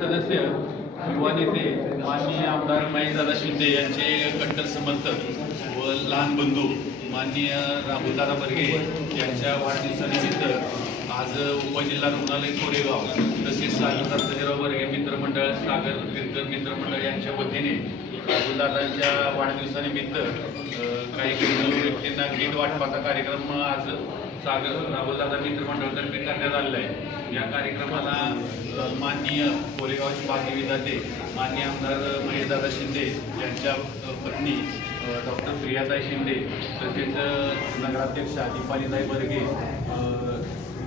सदस्य युवा नेते माननीय आमदार महेशदादा शिंदे यांचे कट्टर समर्थक व लहान बंधू माननीय राहुलदादा बर्गे यांच्या वाढदिवसानिमित्त आज उपजिल्हा रुग्णालय कोरेगाव तसेच सागर बर्गे मित्रमंडळ सागर विरकर मित्रमंडळ यांच्या वतीने राहुलदादांच्या वाढदिवसानिमित्त काही गरजू व्यक्तींना किट वाटपाचा कार्यक्रम आज सागर राहुलदादा मित्रमंडळातर्फे करण्यात आलेला आहे। या कार्यक्रमाला माननीय कोरेगावचे भाग्य विधाते माननीय आमदार महेशदादा शिंदे यांच्या पत्नी डॉक्टर प्रियाताई शिंदे तसेच नगराध्यक्षा दीपालीताई बर्गे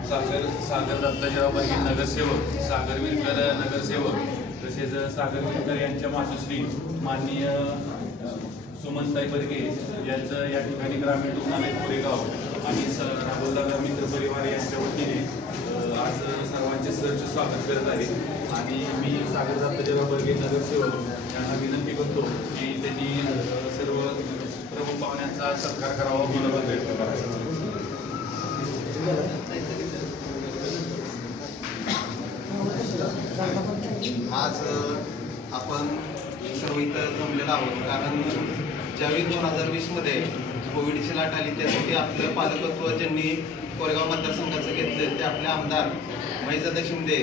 सागर दत्ताजीराव बर्गे नगरसेवक सागर विरकर नगरसेवक तसेच सागर विरकर यांच्या मातोश्री माननीय सुमनताई बर्गे यांचं या ठिकाणी ग्रामीण रुग्णालय कोरेगाव आणि राहुलदादा मित्र परिवार यांच्या वतीने आज सर्वांचे सहर्ष स्वागत करत आहे। आणि मी सागर दत्ताजीराव बर्गे नगरसेवक यांना विनंती करतो की त्यांनी सर्व प्रमुख पाहुण्यांचा सत्कार करावा बोलावा प्रयत्न करायचा। आज आपण सर्व इथं जमलेलो आहोत कारण ज्यावेळी 2020 मध्ये कोविडची लाट आली त्यासाठी आपलं पालकत्व ज्यांनी कोरेगाव मतदारसंघाचं घेतलं ते आपले आमदार महेशदादा शिंदे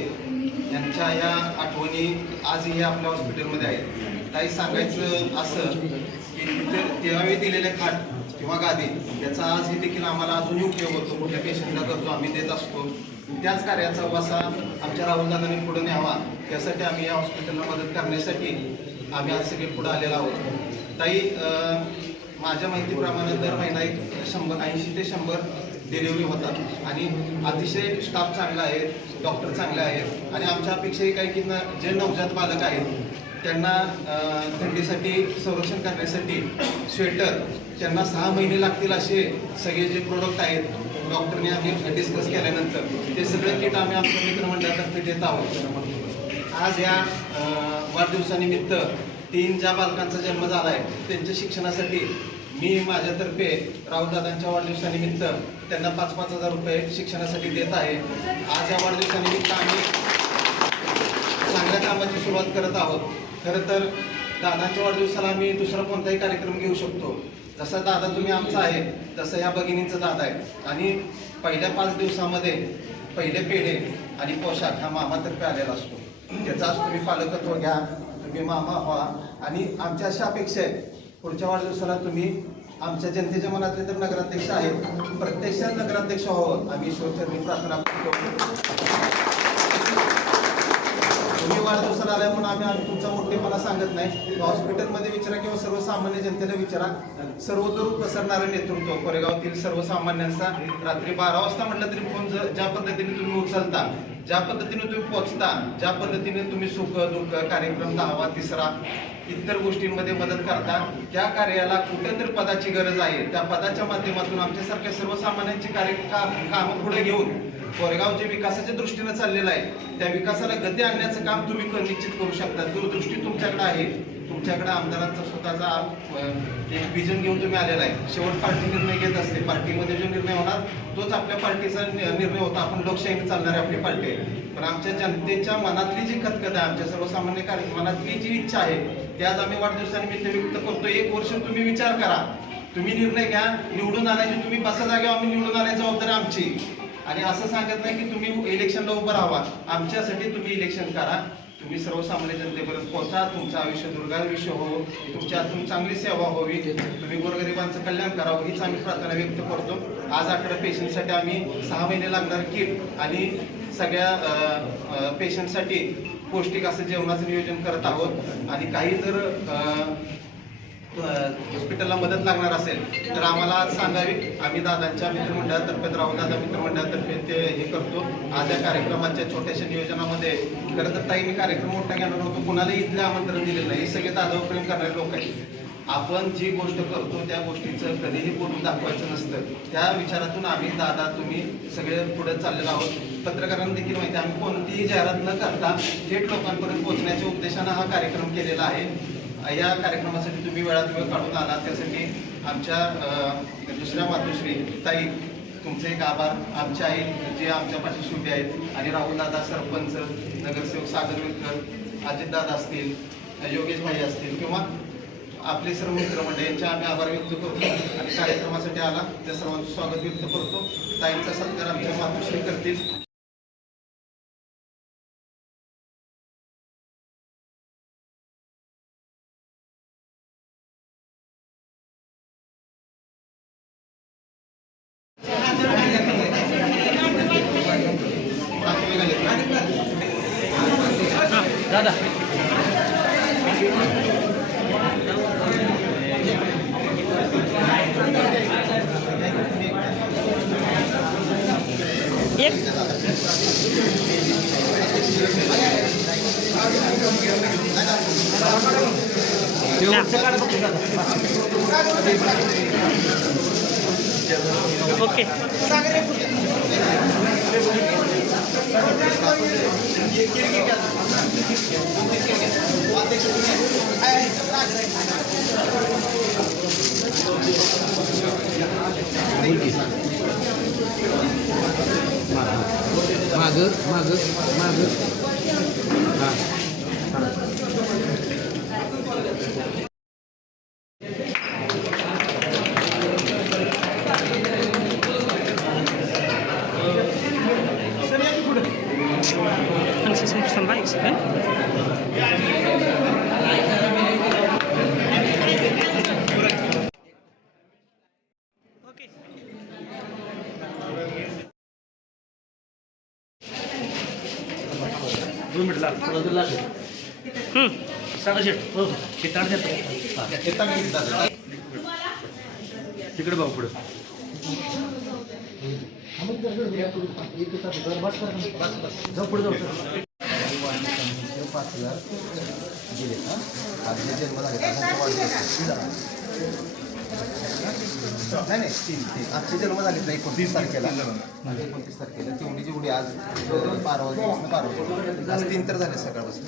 यांच्या या आठवणी आजही आपल्या हॉस्पिटलमध्ये आहेत। काही सांगायचं असं की तिथे त्यावेळी दिलेले खाट किंवा गादी याचा आजही देखील आम्हाला अजूनही उपयोग होतो। कुठल्या पेशंटला करतो आम्ही देत असतो। त्याच कार्याचा वासा आमच्या राहुलदादांनी पुढे न्यावा यासाठी आम्ही या हॉस्पिटलला मदत करण्यासाठी आम्ही आज सगळे पुढे आलेलो आहोत। ताई, माझ्या माहितीप्रमाणे दर महिना 80 ते 100 डिलिव्हरी होतात आणि अतिशय स्टाफ चांगला आहे, डॉक्टर चांगले आहेत आणि आमच्या अपेक्षाही काही की जे नवजात बालक आहेत त्यांना थंडीसाठी संरक्षण करण्यासाठी स्वेटर त्यांना 6 महिने लागतील असे सगळे जे प्रोडक्ट आहेत डॉक्टरने आम्ही डिस्कस केल्यानंतर ते सगळे किट आम्ही आमच्या मित्रमंडळातर्फे देत आहोत। आज या वाढदिवसानिमित्त 3 ज्या बालकांचा जन्म झाला आहे त्यांच्या शिक्षणासाठी मी माझ्यातर्फे राहुलदादांच्या वाढदिवसानिमित्त त्यांना 5,000 रुपये शिक्षणासाठी देत आहे। आज या वाढदिवसानिमित्त आम्ही चांगल्या कामाची सुरुवात करत आहोत। खरं तर दादांच्या वाढदिवसाला आम्ही दुसरा कोणताही कार्यक्रम घेऊ शकतो। जसा दादा तुम्ही आमचा आहे तसं या भगिनींचा दादा आहे आणि पहिल्या 5 दिवसामध्ये पहिले पेढे आणि पोशाख हा मामातर्फे आलेला असतो। त्याचाच तुम्ही पालकत्व घ्या, तुम्ही मामा व्हा आणि आमच्या अशा अपेक्षा आहेत पुढच्या वाढदिवसाला तुम्ही आमच्या जनतेच्या मनातले तर नगराध्यक्ष आहेत, प्रत्यक्षात नगराध्यक्ष व्हावं आम्ही ईश्वरचरणी प्रार्थना करतो। तुम्ही वाढदिवसाला आलाय म्हणून आम्ही तुमचा मोठेपणा सांगत नाही। हॉस्पिटलमध्ये विचारा किंवा सर्वसामान्य जनतेला विचारा, सर्वदूर पसरणारं नेतृत्व कोरेगावातील सर्वसामान्यांचा रात्री 12 वाजता म्हटलं तरी फोन ज्या पद्धतीने तुम्ही उचलता, ज्या पद्धतीने तुम्ही पोहोचता, ज्या पद्धतीने तुम्ही सुख दुःख कार्यक्रम 10वा 3रा इतर गोष्टींमध्ये मदत करता, त्या कार्याला कुठेतरी पदाची गरज आहे। त्या पदाच्या माध्यमातून आमच्यासारख्या सर्वसामान्यांची कामं पुढे घेऊन कोरेगाव जे विकासाच्या दृष्टीने चाललेलं आहे त्या विकासाला गती आणण्याचं काम तुम्ही निश्चित करू शकता। दूरदृष्टी तुमच्याकडे आहे, तुमच्याकडे आमदारांचा स्वतःचा एक विजन घेऊन तुम्ही आलेला आहे। शेवट पार्टी निर्णय घेत असते, पार्टीमध्ये जो निर्णय होणार तोच आपल्या पार्टीचा निर्णय होता। आपण लोकशाहीने चालणारी आपली पार्टी आहे, पण आमच्या जनतेच्या मनातली जी खतखत आहे, आमच्या सर्वसामान्य मनातली जी इच्छा आहे ती आज आम्ही वाढदिवसानिमित्त व्यक्त करतो। 1 वर्ष तुम्ही विचार करा, तुम्ही निर्णय घ्या, निवडून आणायची तुम्ही बसा जागेवर आम्ही निवडून आणायची जबाबदारी आमची। आणि असं सांगत नाही की तुम्ही इलेक्शनला उभं राहावा, आमच्यासाठी तुम्ही इलेक्शन करा, तुम्ही सर्वसामान्य जनतेपर्यंत पोहोचा, तुमचं आयुष्य दुर्गायुष्य हो, तुमच्या हातून चांगली सेवा व्हावी, तुम्ही गोरगरिबांचं कल्याण करावं हीच आम्ही प्रार्थना व्यक्त करतो। आज 11 पेशंटसाठी आम्ही 6 महिने लागणार किट आणि सगळ्या पेशंटसाठी पौष्टिक असं जेवणाचं नियोजन करत आहोत। आणि काही जर हॉस्पिटलला मदत लागणार असेल तर आम्हाला सांगावी, आम्ही दादांच्या मित्रमंडळातर्फे राहुलदादा मित्रमंडळातर्फे ते हे करतो। आज या कार्यक्रमाच्या छोट्याशा नियोजनामध्ये खरं तर ताई मी कार्यक्रम मोठा घेणार होतो, कुणालाही इथले आमंत्रण दिलेलं नाही। हे सगळे दादावर प्रेम करणारे लोक आहेत। आपण जी गोष्ट करतो त्या गोष्टीचं कधीही बोलून दाखवायचं नसतं। त्या विचारातून आम्ही दादा तुम्ही सगळे पुढे चाललेलो आहोत। पत्रकारांना देखील माहिती आम्ही कोणतीही जाहिरात न करता थेट लोकांपर्यंत पोहोचण्याच्या उद्देशानं हा कार्यक्रम केलेला आहे। या कार्यक्रमासाठी तुम्ही वेळात वेळ काढून आला त्यासाठी आमच्या दुसऱ्या मातोश्री ताई तुमचे एक आभार आमचे आहे जे आमच्या पाठीशी उभे आहेत आणि राहुल दादा सरपंच नगरसेवक सागर विलकर अजितदादा असतील योगेश भाई असतील किंवा आपले सर्व मित्रमंडळ यांचे आम्ही आभार व्यक्त करतो आणि कार्यक्रमासाठी आला त्या सर्वांचं स्वागत व्यक्त करतो. ताईंचा सत्कार आमच्या मातोश्री करतील. दादा एक ओके माग Some bikes, okay? दोन मिनिट लागले साधा शेट हो शेताड तिकडे भाऊ पुढे जाऊ पुढे जाऊ नाही आजचे जन्म झाले नाही 29 तारखेला 29 तारखेला तेवढी जेवढी आज 12 वाजता आज 3 तर झाले सकाळपासून